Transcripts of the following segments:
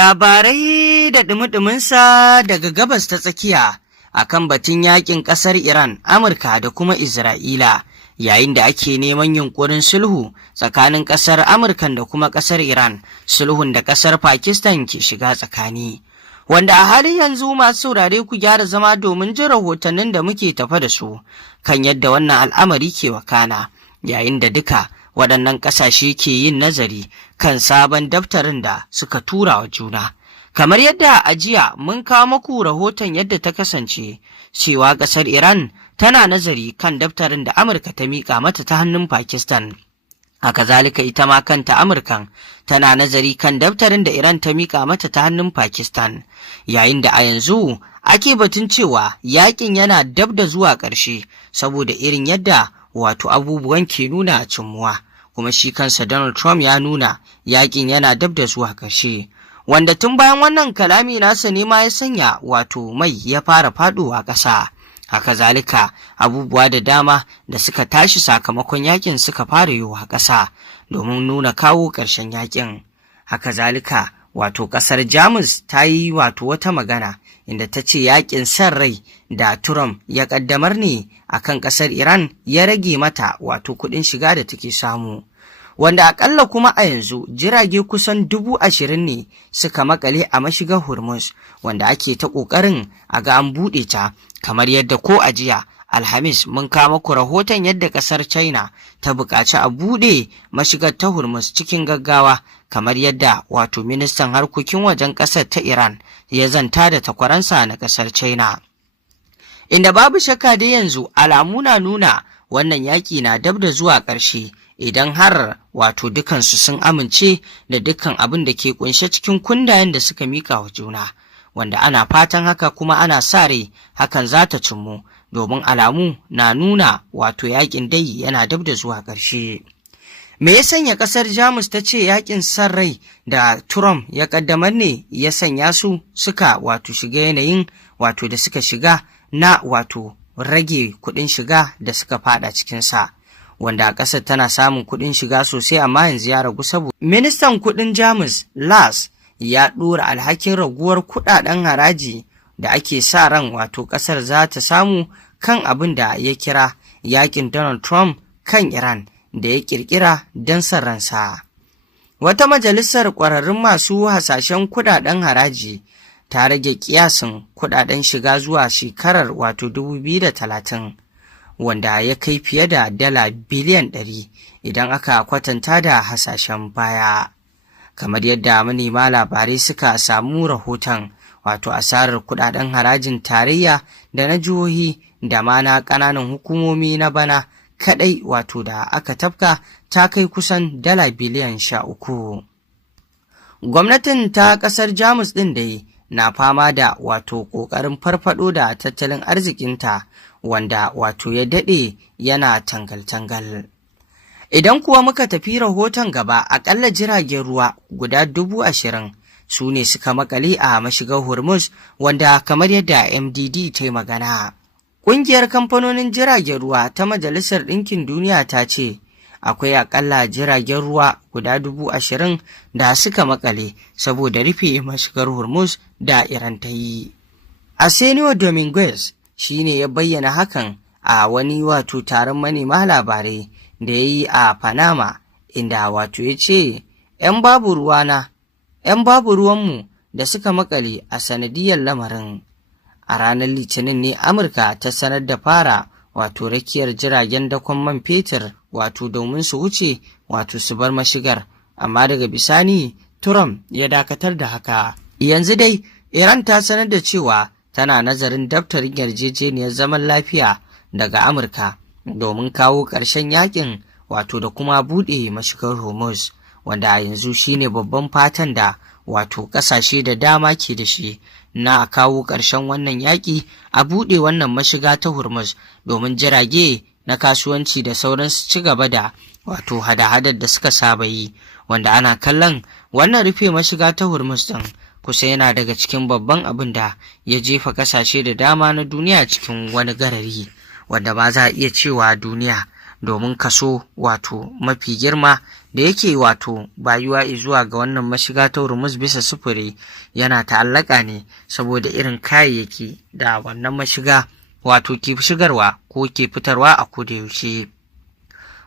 Labarai da ɗumi-ɗuminsa daga Gabas ta Tsakiya a kan batun yaƙin ƙasar Iran, Amurka da kuma Isra'ila, yayin da ake neman yunƙurin sulhu tsakanin ƙasar Amurka da kuma ƙasar Iran, sulhun da ƙasar Pakistan ke shiga tsakani. Wanda a halin yanzu masu saurare ku gyara zama domin jin rahotannin da muke tafa da su kan yadda wannan al'amari ke wakana, yayin da duka waɗannan ƙasashe ke yin nazari kan sabon daftarin da suka tura wa juna. Kamar yadda a jiya mun kawo muku rahoton yadda ta kasance cewa ƙasar Iran tana nazari kan daftarin da Amurka ta miƙa mata ta hannun Pakistan. Haka zalika ita ma kanta Amurkan tana nazari kan daftarin da Iran ta miƙa mata ta hannun Pakistan, yayin da a yanzu ake batun cewa yaƙin yana dab da zuwa ƙarshe saboda irin yadda wato abubuwan ke nuna cimmuwa, kuma shi kansa Donald Trump ya nuna yaƙin yana dab da zuwa ƙarshe, wanda tun bayan wannan kalami nasa ne ma ya sanya wato mai ya fara faɗowa ƙasa. Haka zalika abubuwa da dama da suka tashi sakamakon yaƙin suka fara yiwa ƙasa domin nuna kawo ƙarshen yaƙin. Haka zalika wato ƙasar Jamus ta yi wato wata magana inda ta ce yaƙin san rai da Trump ya ƙaddamar ne akan ƙasar Iran ya rage mata wato kuɗin shiga da take samu, wanda aƙalla kuma a yanzu jirage kusan 20,000 ne suka makale a mashigar Hormuz, wanda ake ta ƙoƙarin a ga an buɗe ta, kamar yadda ko a jiya Alhamis mun kawo muku rahoton yadda ƙasar China ta buƙaci a buɗe mashigar ta Hormuz cikin gaggawa, kamar yadda wato ministan harkokin wajen ƙasar ta Iran ya zanta da takwaransa na ƙasar China. Inda babu shakka da yanzu alamu na nuna wannan yaƙi na dab da zuwa ƙarshe idan har wato dukansu sun amince da dukkan abin da ke kunshe cikin kundayen da suka mika wa juna, wanda ana fatan haka kuma ana sa rai hakan za ta cimmu, domin alamu na nuna wato yaƙin dai yana dab da zuwa ƙarshe. Me ya sanya ƙasar Jamus ta ce yaƙin san rai da Trump ya ƙaddamar ne ya sanya su suka wato shiga yanayin wato da suka shiga na wato rage kuɗin shiga da suka fada cikinsa, wanda a ƙasar tana samun kuɗin shiga sosai amma yanzu ya ragu saboda ministan kuɗin Jamus Lars ya ɗora alhakin raguwar kuɗaɗen haraji da ake sa ran wato ƙasar za ta samu kan abin da ya kira yaƙin Donald Trump kan Iran da ya ƙirƙira don son ransa. Wata majalisar ƙwararrun masu hasashen kuɗaɗen haraji ta rage kiyasin kuɗaɗen shiga zuwa shekarar wato 2030, wanda ya kai fiye da dala biliyan 100 idan aka kwatanta da hasashen baya. Kamar yadda manema labarai suka samu rahoton, wato asarar kuɗaɗen harajin tarayya da na jihohi da ma na ƙananan hukumomi na bana kaɗai wato da aka tafka ta kai kusan dala biliyan 13. Gwamnatin ta ƙasar Jamus ɗin dai na fama da wato ƙoƙarin farfaɗo da tattalin arzikinta, wanda wato ya daɗe yana tangal-tangal. Idan kuwa muka tafi rahoton gaba, aƙalla jiragen ruwa guda 20,000 su ne suka makale a mashigar Hormuz, wanda kamar yadda MDD ta yi magana. Ƙungiyar kamfanonin jiragen ruwa ta Majalisar Ɗinkin Duniya ta ce akwai aƙalla jiragen ruwa guda 20,000 da suka makale saboda rufe mashigar Hormuz da Iran ta yi. Arsenio Dominguez shi ne ya bayyana hakan a wani wato taron manema labarai da ya yi a Panama, inda wato ya ce ‘yan babu ruwanmu da suka makale a sanadiyar lamarin. A ranar Litinin ne Amurka ta sanar da fara wato rakiyar jiragen dakon man fetur wato domin su wuce wato su bar mashigar, amma daga bisani Trump ya dakatar da haka. Yanzu dai Iran ta sanar da cewa tana nazarin daftarin yarjejeniyar zaman lafiya daga Amurka domin kawo ƙarshen yakin wato da kuma buɗe mashigar Hormuz, wanda a yanzu shine babban fatan da wato ƙasashe da dama ke da shi na kawo ƙarshen wannan yaƙi, a buɗe wannan mashiga ta Hormuz domin jirage na kasuwanci da sauran su ci gaba da wato hada-hadar da suka saba yi, wanda ana kallon wannan rufe mashiga ta Hormuz ɗin kusa yana daga cikin babban abin da ya jefa ƙasashe da dama na duniya cikin wani garari, wanda ba za a iya cewa duniya, domin kaso wato mafi girma da yake wato bayuwa zuwa ga wannan mashiga ta Hormuz bisa sufuri yana ta'allaka ne saboda irin kayayyaki da wannan mashiga wato ke shigarwa ko ke fitarwa a kodayaushe.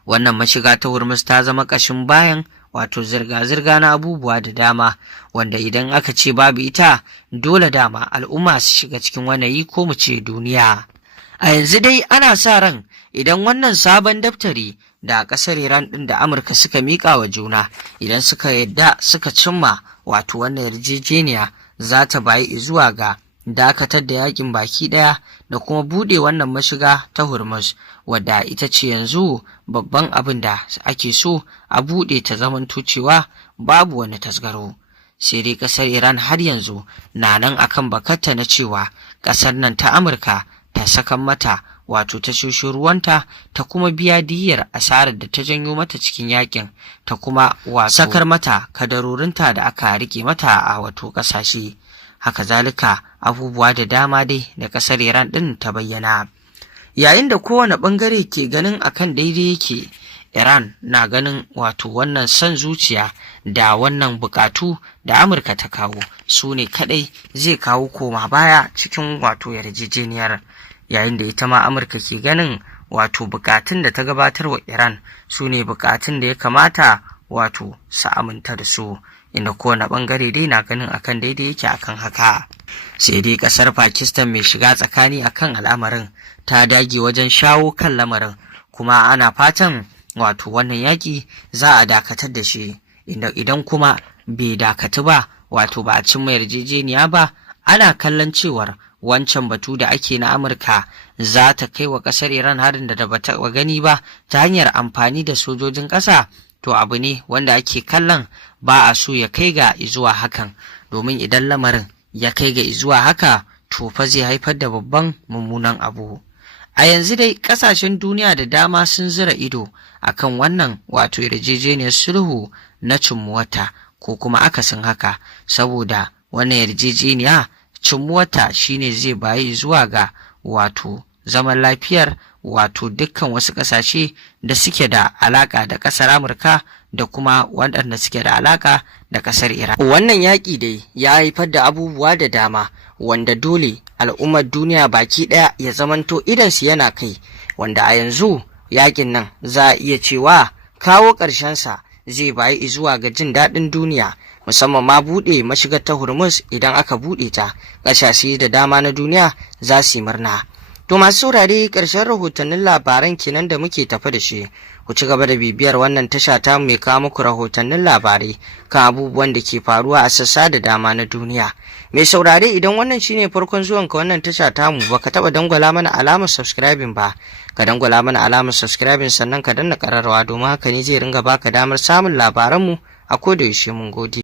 Wannan mashiga ta Hormuz ta zama ƙashin bayan wato zirga-zirga na abubuwa da dama, wanda idan aka ce babu ita dole dama al'umma su shiga cikin wani ko mu ce duniya. A yanzu dai ana sa ran idan wannan sabon daftari da ƙasar Iran ɗin da Amurka suka miƙa wa juna, idan suka yadda suka cimma wato wannan yarjejeniya, za ta bayi zuwa ga dakatar da yakin baki ɗaya da kuma buɗe wannan mashiga ta Hormuz, wadda ita ce yanzu babban abin da ake so a buɗe ta zamanto cewa babu wani tasgaro. Sai dai ƙasar Iran har yanzu na nan akan bakarta na cewa ƙasar nan ta Amurka ta sakan mata wato ta shusho ruwanta, ta kuma biya diyyar asarar da ta janyo mata cikin yakin, ta kuma sakar mata kadarorinta da aka rike mata a wato ƙasashe. Haka zalika abubuwa da dama dai da ƙasar Iran ɗin ta bayyana. Yayin da kowane ɓangare ke ganin akan daidai yake, Iran na ganin wato wannan son zuciya da wannan bukatu da Amurka ta kawo su ne kaɗai zai kawo koma baya cikin wato yarjejeniyar, yayin da ita ma Amurka ke ganin wato bukatun da ta gabatar wa Iran su ne bukatun da ya kamata wato su aminta da su, inda kowane ɓangare dai na ganin akan daidai yake akan haka. Sai dai ƙasar Pakistan mai shiga tsakani akan al'amarin ta dage wajen shawo kan lamarin, kuma ana fatan wato wannan yaƙi za a dakatar da shi, idan kuma bai dakatu ba wato ba a cimma yarjejeniya ba, ana kallon cewar wancan batu da ake na Amurka za ta kai wa ƙasar Iran harin da ba ta gani ba ta hanyar amfani da sojojin ƙasa, to abu ne wanda ake kallon ba a so ya kai ga izuwa hakan, domin idan lamarin ya kai ga izuwa haka to fa zai haifar da babban mummunan abu. A yanzu dai ƙasashen duniya da dama sun zira ido akan wannan wato yarjejeniyar sulhu na cimmuwata ko kuma akasin haka, saboda wannan yarjejeniya cimmuwata shine zai bayi zuwa ga wato zaman lafiyar wato dukkan wasu ƙasashe da suke da alaƙa da ƙasar Amurka da kuma waɗanda suke da alaƙa da ƙasar Iran. Wannan yaƙi dai ya haifar da abubuwa da dama wanda dole al'ummar duniya baki ɗaya ya zamanto idansu yana kai, wanda a yanzu yaƙin nan za a iya cewa kawo ƙarshensa zai bayi zuwa ga jin daɗin duniya, musamman ma buɗe mashigar ta Hormuz. Idan aka buɗe ta, ƙasashe da dama na duniya za su yi murna. To masu saurare, ƙarshen rahotannin labaran kenan da muke tafi da shi. Ku ci gaba da bibiyar wannan tasha ta mai kawo muku rahotannin labarai kan abubuwan da ke faruwa a sassa da dama na duniya. Mai saurare, idan wannan shine farkon zuwanka wannan tasha tamu, baka taɓa dangwala mana alamar subscribing ba, ka dangwala mana alamar subscribing sannan ka danna ƙararrawa, domin haka ne zai ringa baka damar samun labaranmu a koda yaushe. Mun gode.